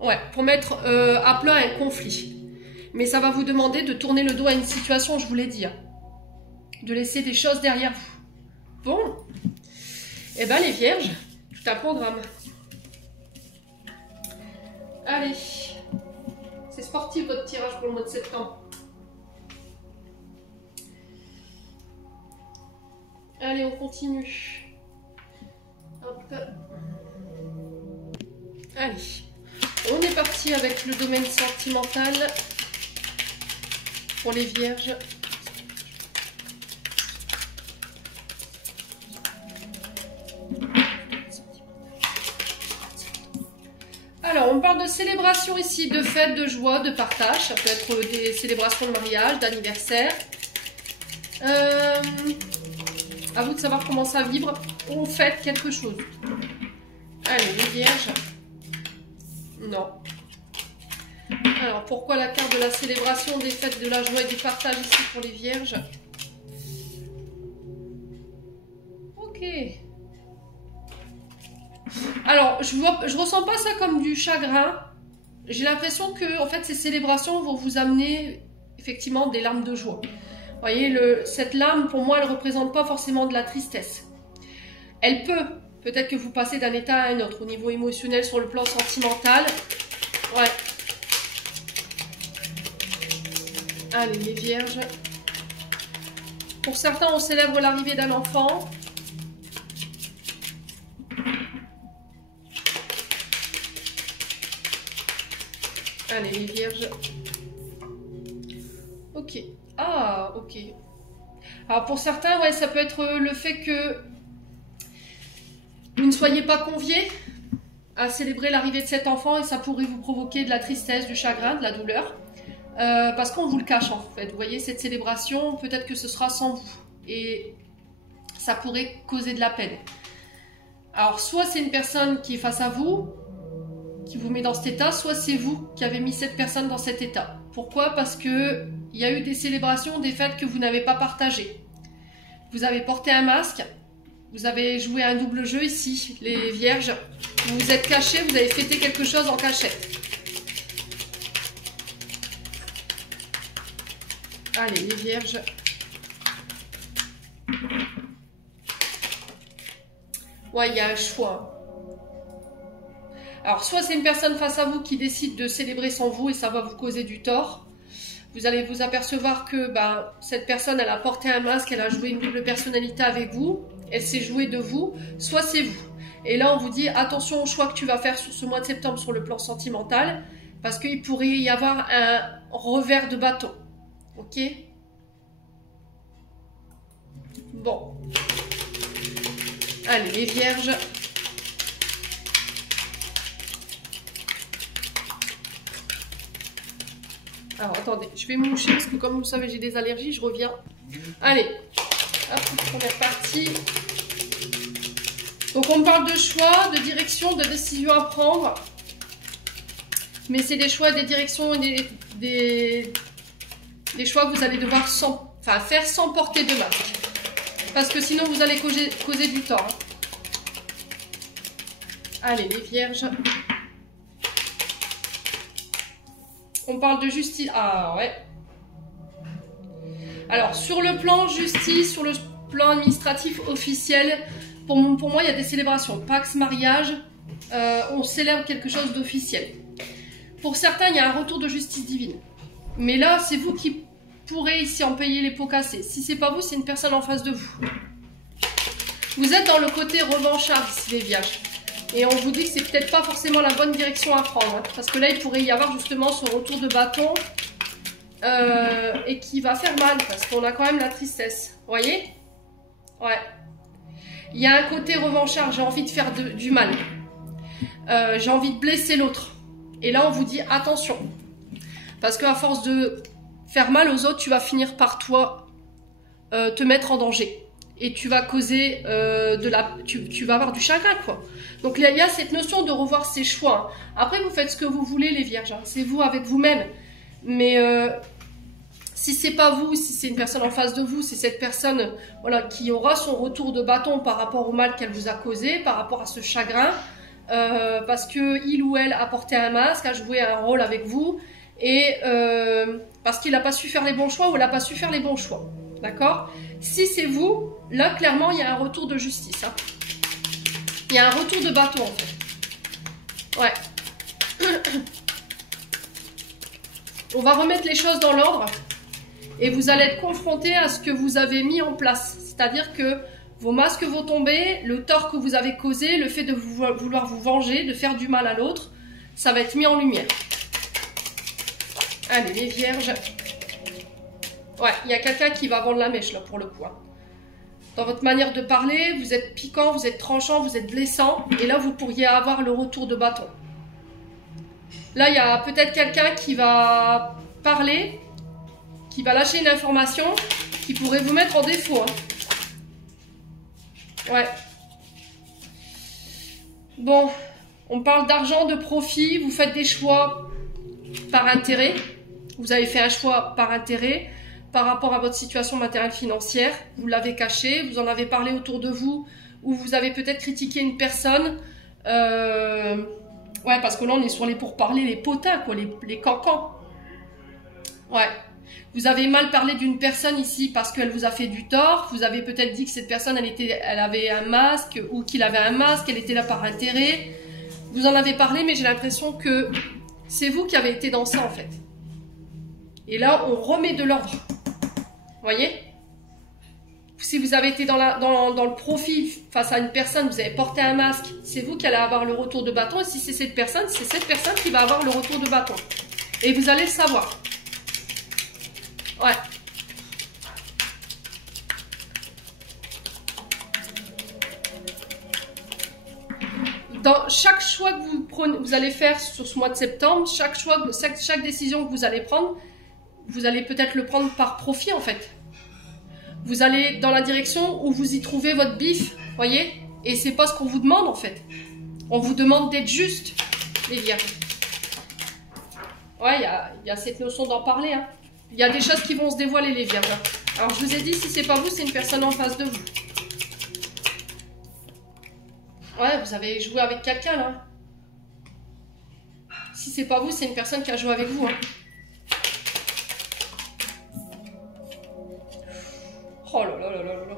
Ouais, pour mettre à plat un conflit. Mais ça va vous demander de tourner le dos à une situation, je vous l'ai dit. Hein. De laisser des choses derrière vous. Bon. Eh ben les vierges, tout un programme. Allez. C'est sportif votre tirage pour le mois de septembre. Allez, on continue. Hop. Allez. On est parti avec le domaine sentimental pour les vierges. Alors, on parle de célébration ici, de fête, de joie, de partage. Ça peut être des célébrations de mariage, d'anniversaire. À vous de savoir comment ça vibre. On fête quelque chose. Allez, les vierges. Non. Alors, pourquoi la carte de la célébration, des fêtes, de la joie et du partage ici pour les vierges? Ok. Alors, je ressens pas ça comme du chagrin. J'ai l'impression que, en fait, ces célébrations vont vous amener, effectivement, des larmes de joie. Vous voyez, cette larme, pour moi, elle ne représente pas forcément de la tristesse. Elle peut-être que vous passez d'un état à un autre, au niveau émotionnel, sur le plan sentimental. Ouais. Allez, les vierges. Pour certains, on célèbre l'arrivée d'un enfant. Allez, les vierges. Ok. Ah, ok. Alors, pour certains, ouais, ça peut être le fait que vous ne soyez pas conviés à célébrer l'arrivée de cet enfant et ça pourrait vous provoquer de la tristesse, du chagrin, de la douleur. Parce qu'on vous le cache en fait. Vous voyez, cette célébration, peut-être que ce sera sans vous. Et ça pourrait causer de la peine. Alors, soit c'est une personne qui est face à vous, qui vous met dans cet état, soit c'est vous qui avez mis cette personne dans cet état. Pourquoi? Parce que il y a eu des célébrations, des fêtes que vous n'avez pas partagées. Vous avez porté un masque, vous avez joué un double jeu ici, les vierges. Vous vous êtes cachés, vous avez fêté quelque chose en cachette. Allez, les vierges. Ouais, il y a un choix. Alors, soit c'est une personne face à vous qui décide de célébrer sans vous et ça va vous causer du tort. Vous allez vous apercevoir que cette personne, elle a porté un masque, elle a joué une double personnalité avec vous, elle s'est jouée de vous, soit c'est vous. Et là, on vous dit, attention au choix que tu vas faire sur ce mois de septembre sur le plan sentimental, parce qu'il pourrait y avoir un revers de bâton. Ok? Bon. Allez, les vierges. Alors, attendez, je vais me moucher parce que comme vous savez, j'ai des allergies, je reviens. Allez, hop, première partie. Donc, on parle de choix, de direction, de décision à prendre. Mais c'est des choix, des directions et des choix que vous allez devoir faire sans porter de masque. Parce que sinon, vous allez causer du tort. Allez, les vierges. On parle de justice. Ah ouais. Alors, sur le plan justice, sur le plan administratif officiel, pour moi, il y a des célébrations. Pax, mariage, on célèbre quelque chose d'officiel. Pour certains, il y a un retour de justice divine. Mais là, c'est vous qui pourrez ici en payer les pots cassés. Si c'est pas vous, c'est une personne en face de vous. Vous êtes dans le côté revanchard ici, les vierges. Et on vous dit que c'est peut-être pas forcément la bonne direction à prendre. Hein, parce que là, il pourrait y avoir justement ce retour de bâton et qui va faire mal. Parce qu'on a quand même la tristesse. Vous voyez? Ouais. Il y a un côté revanchard. J'ai envie de faire du mal. J'ai envie de blesser l'autre. Et là, on vous dit attention. Parce qu'à force de faire mal aux autres, tu vas finir par toi te mettre en danger. Et tu vas causer tu vas avoir du chagrin, quoi. Donc il y a cette notion de revoir ses choix. Après, vous faites ce que vous voulez, les vierges. Hein. C'est vous avec vous-même. Mais si c'est pas vous, si c'est une personne en face de vous, c'est cette personne voilà, qui aura son retour de bâton par rapport au mal qu'elle vous a causé, par rapport à ce chagrin, parce que il ou elle a porté un masque, a joué un rôle avec vous, et parce qu'il n'a pas su faire les bons choix ou elle n'a pas su faire les bons choix. D'accord? Si c'est vous, là, clairement, il y a un retour de justice. Hein. Il y a un retour de bâton, en fait. Ouais. On va remettre les choses dans l'ordre. Et vous allez être confronté à ce que vous avez mis en place. C'est-à-dire que vos masques vont tomber, le tort que vous avez causé, le fait de vouloir vous venger, de faire du mal à l'autre, ça va être mis en lumière. Allez, les vierges. Ouais, il y a quelqu'un qui va vendre la mèche, là, pour le coup. Hein. Dans votre manière de parler, vous êtes piquant, vous êtes tranchant, vous êtes blessant. Et là, vous pourriez avoir le retour de bâton. Là, il y a peut-être quelqu'un qui va parler, qui va lâcher une information, qui pourrait vous mettre en défaut. Hein. Ouais. Bon, on parle d'argent, de profit. Vous faites des choix par intérêt. Vous avez fait un choix par intérêt. Par rapport à votre situation matérielle financière, vous l'avez caché, vous en avez parlé autour de vous, ou vous avez peut-être critiqué une personne. Ouais, parce que là, on est sur les pourparlers, les potins, quoi, les cancans. Ouais. Vous avez mal parlé d'une personne ici parce qu'elle vous a fait du tort. Vous avez peut-être dit que cette personne, elle avait un masque, ou qu'il avait un masque, elle était là par intérêt. Vous en avez parlé, mais j'ai l'impression que c'est vous qui avez été dans ça, en fait. Et là, on remet de l'ordre. Vous voyez? Si vous avez été dans le profit face à une personne, vous avez porté un masque, c'est vous qui allez avoir le retour de bâton. Et si c'est cette personne qui va avoir le retour de bâton. Et vous allez le savoir. Ouais. dans chaque choix que vous allez faire sur ce mois de septembre, chaque décision que vous allez prendre, vous allez peut-être le prendre par profit en fait. Vous allez dans la direction où vous y trouvez votre bif, voyez? Et c'est pas ce qu'on vous demande en fait. On vous demande d'être juste, les vierges. Ouais, il y a cette notion d'en parler. Hein. Il y a des choses qui vont se dévoiler, les vierges. Alors je vous ai dit, si c'est pas vous, c'est une personne en face de vous. Ouais, vous avez joué avec quelqu'un là. Si c'est pas vous, c'est une personne qui a joué avec vous. Hein. Oh là là là là là.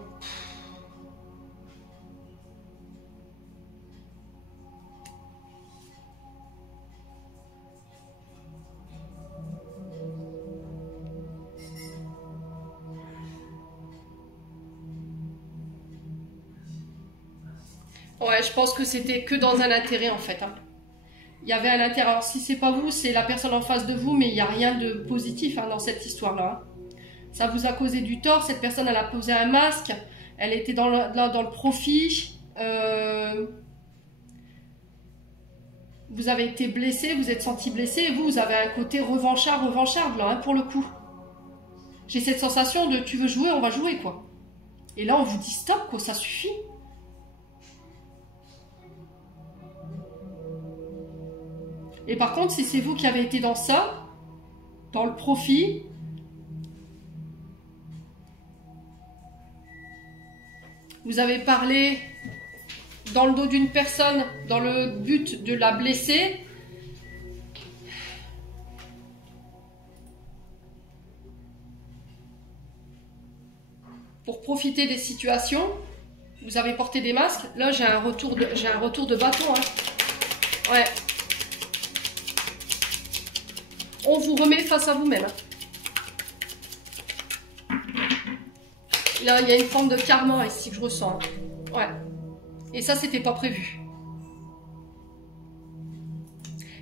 Ouais, je pense que c'était que dans un intérêt en fait. Hein. Il y avait un intérêt. Alors si c'est pas vous, c'est la personne en face de vous, mais il n'y a rien de positif hein, dans cette histoire-là. Hein. Ça vous a causé du tort. Cette personne, elle a posé un masque. Elle était dans le profit. Vous avez été blessé, vous êtes senti blessé. Et vous avez un côté revancharde là, hein, pour le coup. J'ai cette sensation de tu veux jouer, on va jouer quoi. Et là, on vous dit stop quoi, ça suffit. Et par contre, si c'est vous qui avez été dans ça, dans le profit, vous avez parlé dans le dos d'une personne, dans le but de la blesser, pour profiter des situations, vous avez porté des masques. Là, j'ai un retour de bâton. Hein. Ouais. On vous remet face à vous-même. Là, il y a une forme de karma ici que je ressens. Hein. Ouais. Et ça, c'était pas prévu.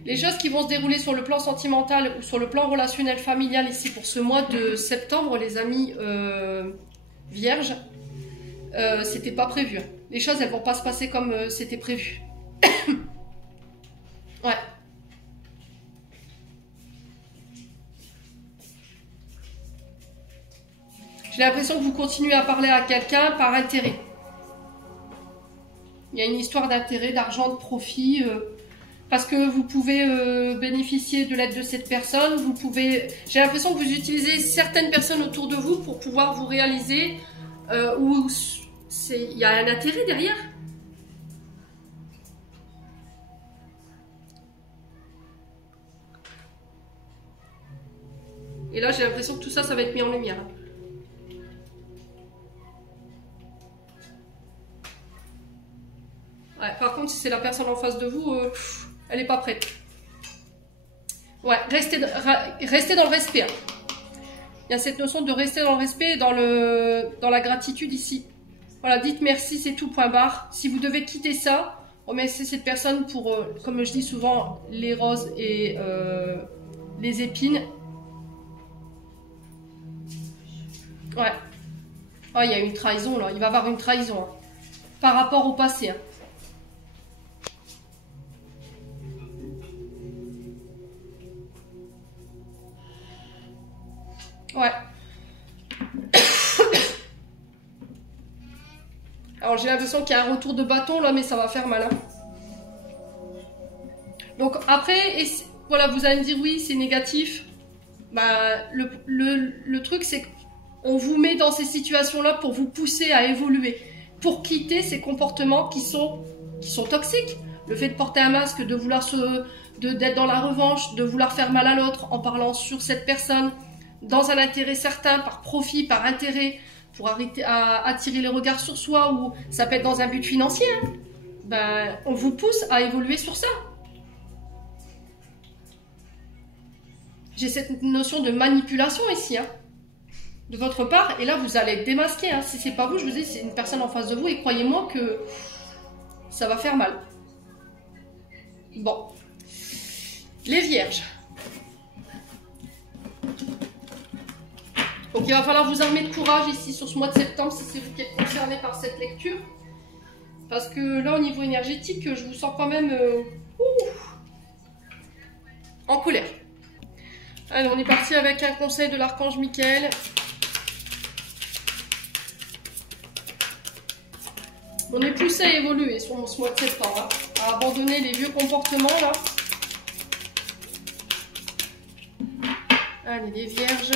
Les choses qui vont se dérouler sur le plan sentimental ou sur le plan relationnel familial ici pour ce mois de septembre, les amis vierges, c'était pas prévu. Les choses, elles vont pas se passer comme c'était prévu. Ouais. J'ai l'impression que vous continuez à parler à quelqu'un par intérêt. Il y a une histoire d'intérêt, d'argent, de profit, parce que vous pouvez bénéficier de l'aide de cette personne. Vous pouvez. J'ai l'impression que vous utilisez certaines personnes autour de vous pour pouvoir vous réaliser, où il y a un intérêt derrière. Et là, j'ai l'impression que tout ça, ça va être mis en lumière. Ouais, par contre, si c'est la personne en face de vous, elle n'est pas prête. Ouais, restez dans le respect. Hein. Il y a cette notion de rester dans le respect et dans la gratitude ici. Voilà, dites merci, c'est tout, point barre. Si vous devez quitter ça, remerciez cette personne pour, comme je dis souvent, les roses et les épines. Ouais. Oh, il y a une trahison là, il va y avoir une trahison. Hein. Par rapport au passé. Hein. Ouais. Alors j'ai l'impression qu'il y a un retour de bâton là, mais ça va faire mal. Hein. Donc après, voilà, vous allez me dire oui, c'est négatif. Bah, le truc c'est qu'on vous met dans ces situations-là pour vous pousser à évoluer, pour quitter ces comportements qui sont toxiques. Le fait de porter un masque, de vouloir d'être dans la revanche, de vouloir faire mal à l'autre en parlant sur cette personne, dans un intérêt certain, par profit, par intérêt, pour attirer les regards sur soi, ou ça peut être dans un but financier. Hein. Ben, on vous pousse à évoluer sur ça. J'ai cette notion de manipulation ici, hein, de votre part, et là vous allez être démasqué. Hein. Si c'est pas vous, je vous dis, c'est une personne en face de vous, et croyez-moi que ça va faire mal. Bon. Les vierges. Donc il va falloir vous armer de courage ici sur ce mois de septembre si c'est vous qui êtes concerné par cette lecture. Parce que là, au niveau énergétique, je vous sens quand même en colère. Allez, on est parti avec un conseil de l'archange Michael. On est poussé à évoluer sur ce mois de septembre, hein, à abandonner les vieux comportements là. Allez, les vierges.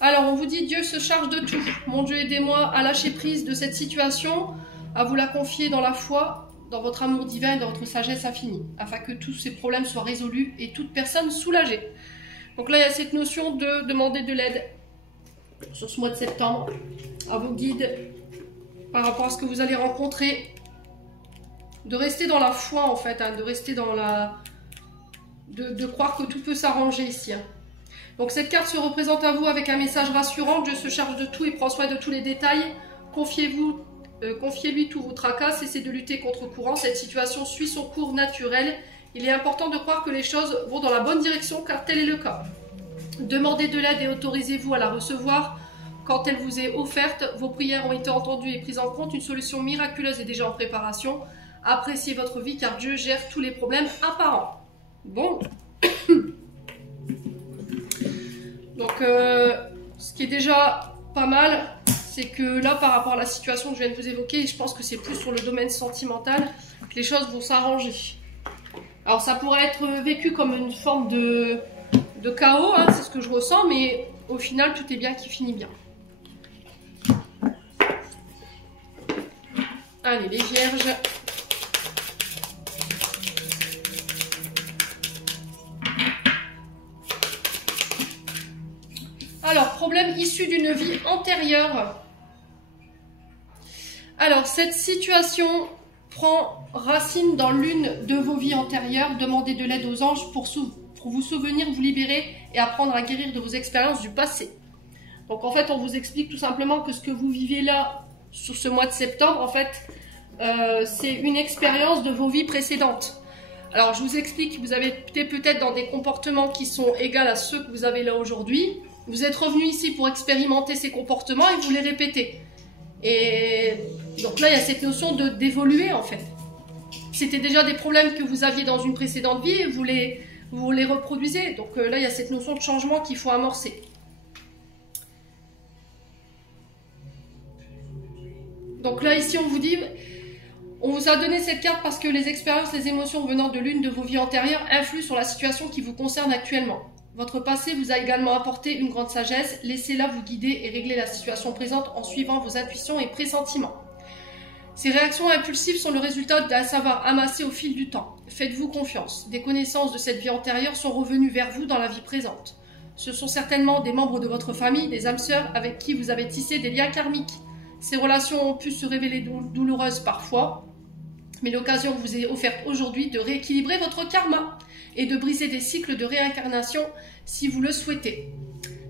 Alors, on vous dit, Dieu se charge de tout. Mon Dieu, aidez-moi à lâcher prise de cette situation, à vous la confier dans la foi, dans votre amour divin et dans votre sagesse infinie, afin que tous ces problèmes soient résolus et toute personne soulagée. Donc là, il y a cette notion de demander de l'aide sur ce mois de septembre, à vos guides, par rapport à ce que vous allez rencontrer, de rester dans la foi en fait, hein, de rester dans la... de croire que tout peut s'arranger ici. Hein. Donc cette carte se représente à vous avec un message rassurant. Dieu se charge de tout et prend soin de tous les détails. Confiez-lui tous vos tracas, cessez de lutter contre courant. Cette situation suit son cours naturel. Il est important de croire que les choses vont dans la bonne direction car tel est le cas. Demandez de l'aide et autorisez-vous à la recevoir. Quand elle vous est offerte, vos prières ont été entendues et prises en compte. Une solution miraculeuse est déjà en préparation. Appréciez votre vie car Dieu gère tous les problèmes apparents. Bon. Donc, ce qui est déjà pas mal, c'est que là, par rapport à la situation que je viens de vous évoquer, je pense que c'est plus sur le domaine sentimental que les choses vont s'arranger. Alors, ça pourrait être vécu comme une forme de chaos, hein, c'est ce que je ressens, mais au final, tout est bien qui finit bien. Allez, les vierges. Alors, problème issu d'une vie antérieure. Alors, cette situation prend racine dans l'une de vos vies antérieures. Demandez de l'aide aux anges pour vous souvenir, vous libérer et apprendre à guérir de vos expériences du passé. Donc, en fait, on vous explique tout simplement que ce que vous vivez là, sur ce mois de septembre, en fait, c'est une expérience de vos vies précédentes. Alors, je vous explique, vous avez été peut-être dans des comportements qui sont égaux à ceux que vous avez là aujourd'hui. Vous êtes revenu ici pour expérimenter ces comportements et vous les répétez. Et donc là, il y a cette notion d'évoluer en fait. C'était déjà des problèmes que vous aviez dans une précédente vie et vous les reproduisez. Donc là, il y a cette notion de changement qu'il faut amorcer. Donc là, ici, on vous dit, on vous a donné cette carte parce que les expériences, les émotions venant de l'une de vos vies antérieures influent sur la situation qui vous concerne actuellement. Votre passé vous a également apporté une grande sagesse. Laissez-la vous guider et régler la situation présente en suivant vos intuitions et pressentiments. Ces réactions impulsives sont le résultat d'un savoir amassé au fil du temps. Faites-vous confiance. Des connaissances de cette vie antérieure sont revenues vers vous dans la vie présente. Ce sont certainement des membres de votre famille, des âmes sœurs avec qui vous avez tissé des liens karmiques. Ces relations ont pu se révéler douloureuses parfois, mais l'occasion vous est offerte aujourd'hui de rééquilibrer votre karma et de briser des cycles de réincarnation si vous le souhaitez.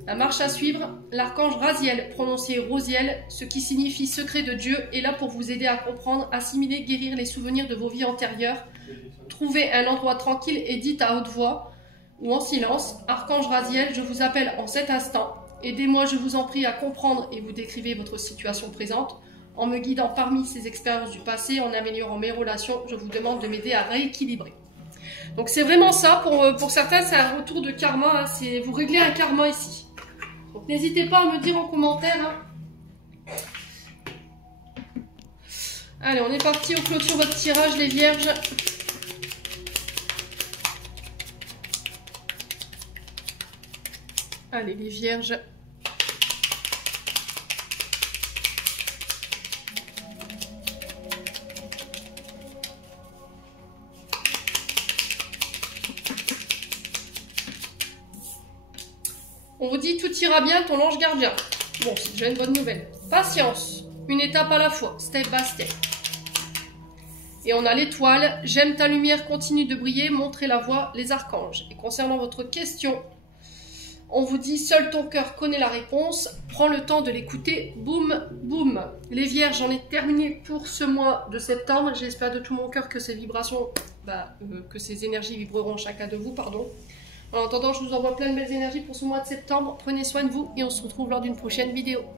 La marche à suivre, l'archange Raziel, prononcé Rosiel, ce qui signifie secret de Dieu, est là pour vous aider à comprendre, assimiler, guérir les souvenirs de vos vies antérieures. Trouvez un endroit tranquille et dites à haute voix ou en silence, Archange Raziel, je vous appelle en cet instant. Aidez-moi, je vous en prie, à comprendre et vous décrivez votre situation présente. En me guidant parmi ces expériences du passé, en améliorant mes relations, je vous demande de m'aider à rééquilibrer. Donc c'est vraiment ça, pour certains c'est un retour de karma, hein, vous réglez un karma ici. Donc n'hésitez pas à me dire en commentaire. Hein. Allez, on est parti, on clôture votre tirage les vierges. Allez les vierges. On vous dit tout ira bien, ton ange gardien. Bon, c'est déjà une bonne nouvelle. Patience, une étape à la fois, step by step. Et on a l'étoile, j'aime ta lumière, continue de briller, montrez la voie, les archanges. Et concernant votre question, on vous dit seul ton cœur connaît la réponse, prends le temps de l'écouter, boum, boum. Les vierges, j'en ai terminé pour ce mois de septembre. J'espère de tout mon cœur que ces vibrations, que ces énergies vibreront chacun de vous, pardon. En attendant, je vous envoie plein de belles énergies pour ce mois de septembre. Prenez soin de vous et on se retrouve lors d'une prochaine vidéo.